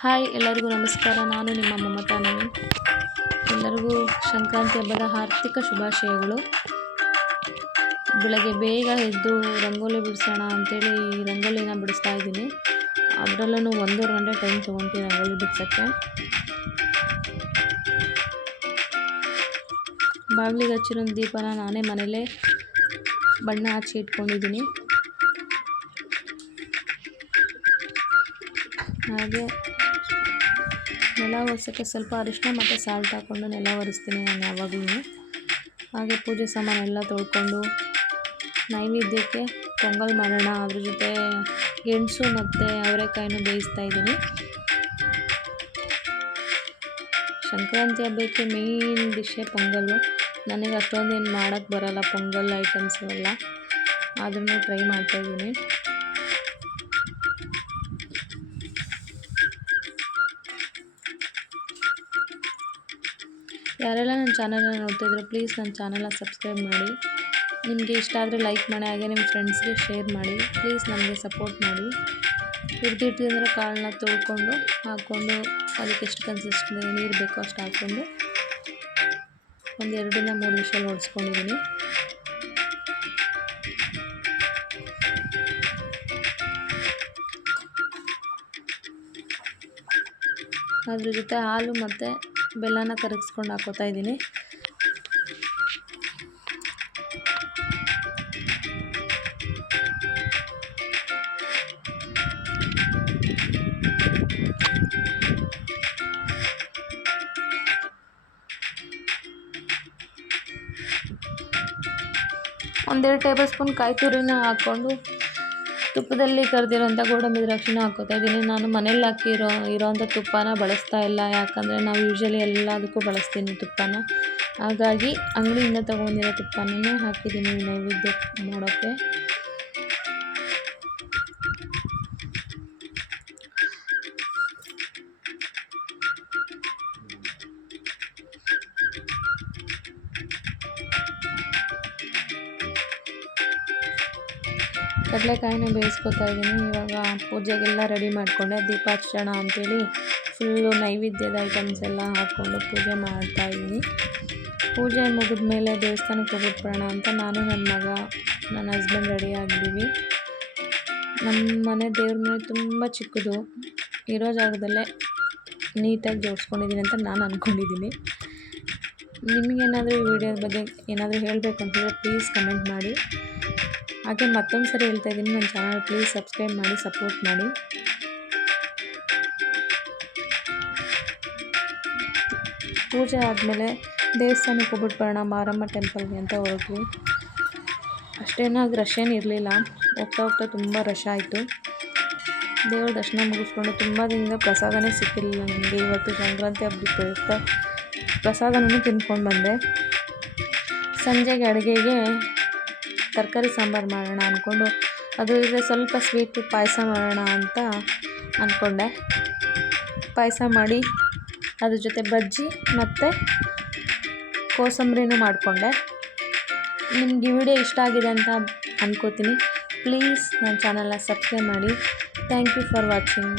Hi, ಎಲ್ಲರಿಗೂ ನಮಸ್ಕಾರ. ನಾನು ನಿಮ್ಮ ಮಮತಾ ನಾನು ಎಲ್ಲರಿಗೂ ಸಂಕ್ರಾಂತಿ ಹಬ್ಬದ ಆರ್ಥಿಕ ಶುಭಾಶಯಗಳು. ಬೆಳಗ್ಗೆ ಬೇಗ ಎದ್ದು ರಂಗೋಲಿ ಬಿಡಿಸೋಣ ಅಂಥೇಳಿ ರಂಗೋಲಿನ ಬಿಡಿಸ್ತಾ ಇದ್ದೀನಿ. ಅದರಲ್ಲೂ ಒಂದೂವರೆ ಗಂಟೆ ಟೈಮ್ ತೊಗೊತೀನಿ ರಂಗೋಲಿ ಬಿಡ್ಸೋಕ್ಕೆ. ಬಾಗಿಲಿಗೆ ಹಚ್ಚಿರೋ ದೀಪನ ನಾನೇ ಮನೇಲೇ ಬಣ್ಣ ಹಚ್ಚಿ ಇಟ್ಕೊಂಡಿದ್ದೀನಿ. ಹಾಗೆ ನೆಲ ಒರೆಸೋಕ್ಕೆ ಸ್ವಲ್ಪ ಅರಿಶಿನ ಮತ್ತು ಸಾಲ್ಟ್ ಹಾಕ್ಕೊಂಡು ನೆಲ ಒರೆಸ್ತೀನಿ ನಾನು ಯಾವಾಗಲೂ. ಹಾಗೆ ಪೂಜೆ ಸಾಮಾನೆಲ್ಲ ತೊಳ್ಕೊಂಡು ನೈವೇದ್ಯಕ್ಕೆ ಪೊಂಗಲ್ ಮಾಡೋಣ. ಅದ್ರ ಜೊತೆ ಗೆಣಸು ಮತ್ತು ಅವರೆಕಾಯಿನೂ ಬೇಯಿಸ್ತಾ ಇದ್ದೀನಿ. ಸಂಕ್ರಾಂತಿ ಹಬ್ಬಕ್ಕೆ ಮೇಯ್ನ್ ಡಿಶ್ಶೇ ಪೊಂಗಲ್ಲು ನನಗೆ ಅಷ್ಟೊಂದೇನು ಮಾಡೋಕ್ಕೆ ಬರೋಲ್ಲ, ಪೊಂಗಲ್ ಐಟಮ್ಸ್ ಎಲ್ಲ ಆದ್ರೂ ಟ್ರೈ ಮಾಡ್ತಾಯಿದ್ದೀನಿ ಯಾರೆಲ್ಲ ನನ್ನ ಚಾನಲ್ನ ನೋಡ್ತಾಯಿದ್ರು ಪ್ಲೀಸ್ ನನ್ನ ಚಾನಲ್ನ ಸಬ್ಸ್ಕ್ರೈಬ್ ಮಾಡಿ. ನಿಮಗೆ ಇಷ್ಟ ಆದರೆ ಲೈಕ್ ಮಾಡಿ, ಹಾಗೆ ನಿಮ್ಮ ಫ್ರೆಂಡ್ಸ್ಗೆ ಶೇರ್ ಮಾಡಿ. ಪ್ಲೀಸ್ ನಮಗೆ ಸಪೋರ್ಟ್ ಮಾಡಿ. ಹುರಿದಿಟ್ಟಿದ್ರೆ ಕಾಳನ್ನ ತೊಳ್ಕೊಂಡು ಹಾಕ್ಕೊಂಡು ಅದಕ್ಕೆ ಎಷ್ಟು ಕನ್ಸಿಸ್ಟೆನ್ಸಿ ನೀರು ಬೇಕೋ ಅಷ್ಟು ಹಾಕ್ಕೊಂಡು ಒಂದು ಎರಡರಿಂದ ಮೂರು ನಿಮಿಷ ಓಡಿಸ್ಕೊಂಡಿದ್ದೀನಿ ಅದ್ರ ಜೊತೆ ಹಾಲು ಮತ್ತು ಬೆಲ್ಲನ ಕರಗಿಸ್ಕೊಂಡು ಹಾಕೋತಾ ಇದ್ದೀನಿ. ಒಂದೆರಡು ಟೇಬಲ್ ಸ್ಪೂನ್ ಕಾಯಿ ತುರಿನ ಹಾಕ್ಕೊಂಡು ತುಪ್ಪದಲ್ಲಿ ಕರೆದಿರೋಂಥ ಗೋಡಂಬಿ ದ್ರಾಕ್ಷಿನ ಹಾಕ್ಕೋತಾ ಇದ್ದೀನಿ. ನಾನು ಮನೇಲಿ ಹಾಕಿರೋ ಇರೋವಂಥ ತುಪ್ಪನ ಬಳಸ್ತಾ ಇಲ್ಲ. ಯಾಕಂದರೆ ನಾವು ಯೂಶ್ವಲಿ ಎಲ್ಲದಕ್ಕೂ ಬಳಸ್ತೀನಿ ತುಪ್ಪನ. ಹಾಗಾಗಿ ಅಂಗಡಿಯಿಂದ ತೊಗೊಂಡಿರೋ ತುಪ್ಪನೇ ಹಾಕಿದ್ದೀನಿ ನೈವೇದ್ಯ ಮಾಡೋಕ್ಕೆ. ಕಡಲೆಕಾಯಿನ ಬೇಯಿಸ್ಕೊತಾ ಇದ್ದೀನಿ. ಇವಾಗ ಪೂಜೆಗೆಲ್ಲ ರೆಡಿ ಮಾಡಿಕೊಂಡೆ. ದೀಪ ಹಚ್ಚೋಣ ಅಂಥೇಳಿ ಫುಲ್ಲು ನೈವೇದ್ಯದ ಐಟಮ್ಸ್ ಎಲ್ಲ ಹಾಕ್ಕೊಂಡು ಪೂಜೆ ಮಾಡ್ತಾ ಇದ್ದೀನಿ. ಪೂಜೆ ಮುಗಿದ ಮೇಲೆ ದೇವಸ್ಥಾನಕ್ಕೆ ಹೋಗ್ಬಿಟ್ಬಿಡೋಣ ಅಂತ ನಾನು, ನನ್ನ ಮಗ, ನನ್ನ ಹಸ್ಬೆಂಡ್ ರೆಡಿ ಆಗಿದ್ದೀವಿ. ನಮ್ಮ ಮನೆ ದೇವ್ರ ಮನೆ ತುಂಬ ಚಿಕ್ಕದು. ಇರೋ ಜಾಗದಲ್ಲೇ ನೀಟಾಗಿ ಜೋಡಿಸ್ಕೊಂಡಿದ್ದೀನಿ ಅಂತ ನಾನು ಅಂದ್ಕೊಂಡಿದ್ದೀನಿ ನಿಮಗೇನಾದರೂ ಈ ವಿಡಿಯೋದ ಬಗ್ಗೆ ಏನಾದರೂ ಹೇಳಬೇಕು ಅಂತಂದರೆ ಪ್ಲೀಸ್ ಕಮೆಂಟ್ ಮಾಡಿ. ಹಾಗೆ ಮತ್ತೊಂದು ಸರಿ ಹೇಳ್ತಾ ಇದ್ದೀನಿ, ನನ್ನ ಚಾನಲ್ ಪ್ಲೀಸ್ ಸಬ್ಸ್ಕ್ರೈಬ್ ಮಾಡಿ ಸಪೋರ್ಟ್ ಮಾಡಿ. ಪೂಜೆ ಆದಮೇಲೆ ದೇವಸ್ಥಾನಕ್ಕೆ ಹೋಗ್ಬಿಟ್ಟು ಬರೋಣ ಮಾರಮ್ಮ ಟೆಂಪಲ್ಗೆ ಅಂತ ಹೊರಟ್ವಿ. ಅಷ್ಟೇನಾಗಿ ರಶ್ ಏನು ಇರಲಿಲ್ಲ. ಹೋಗ್ತಾ ಹೋಗ್ತಾ ತುಂಬ ರಶ್ ಆಯಿತು. ದೇವ್ರ ದರ್ಶನ ಮುಗಿಸ್ಕೊಂಡು ತುಂಬ ದಿನದಿಂದ ಪ್ರಸಾದನೇ ಸಿಕ್ಕಿರಲಿಲ್ಲ ನನಗೆ. ಇವತ್ತು ಸಂಕ್ರಾಂತಿ ಹಬ್ಬದ ಪ್ರಸಾದನೂ ತಿಂದ್ಕೊಂಡು ಬಂದೆ. ಸಂಜೆಗೆ ಅಡುಗೆಗೆ ತರಕಾರಿ ಸಾಂಬಾರು ಮಾಡೋಣ ಅಂದ್ಕೊಂಡು ಅದು ಸ್ವಲ್ಪ ಸ್ವೀಟು ಪಾಯಸ ಮಾಡೋಣ ಅಂತ ಅಂದ್ಕೊಂಡೆ ಪಾಯಸ ಮಾಡಿ ಅದ್ರ ಜೊತೆ ಬಜ್ಜಿ ಮತ್ತು ಕೋಸಂಬರಿನೂ ಮಾಡಿಕೊಂಡೆ. ನಿಮ್ಗೆ ವಿಡಿಯೋ ಇಷ್ಟ ಆಗಿದೆ ಅಂತ ಅಂದ್ಕೋತೀನಿ ಪ್ಲೀಸ್ ನನ್ನ ಚಾನಲ್ನ ಸಬ್ಸ್ಕ್ರೈಬ್ ಮಾಡಿ. Thank you for watching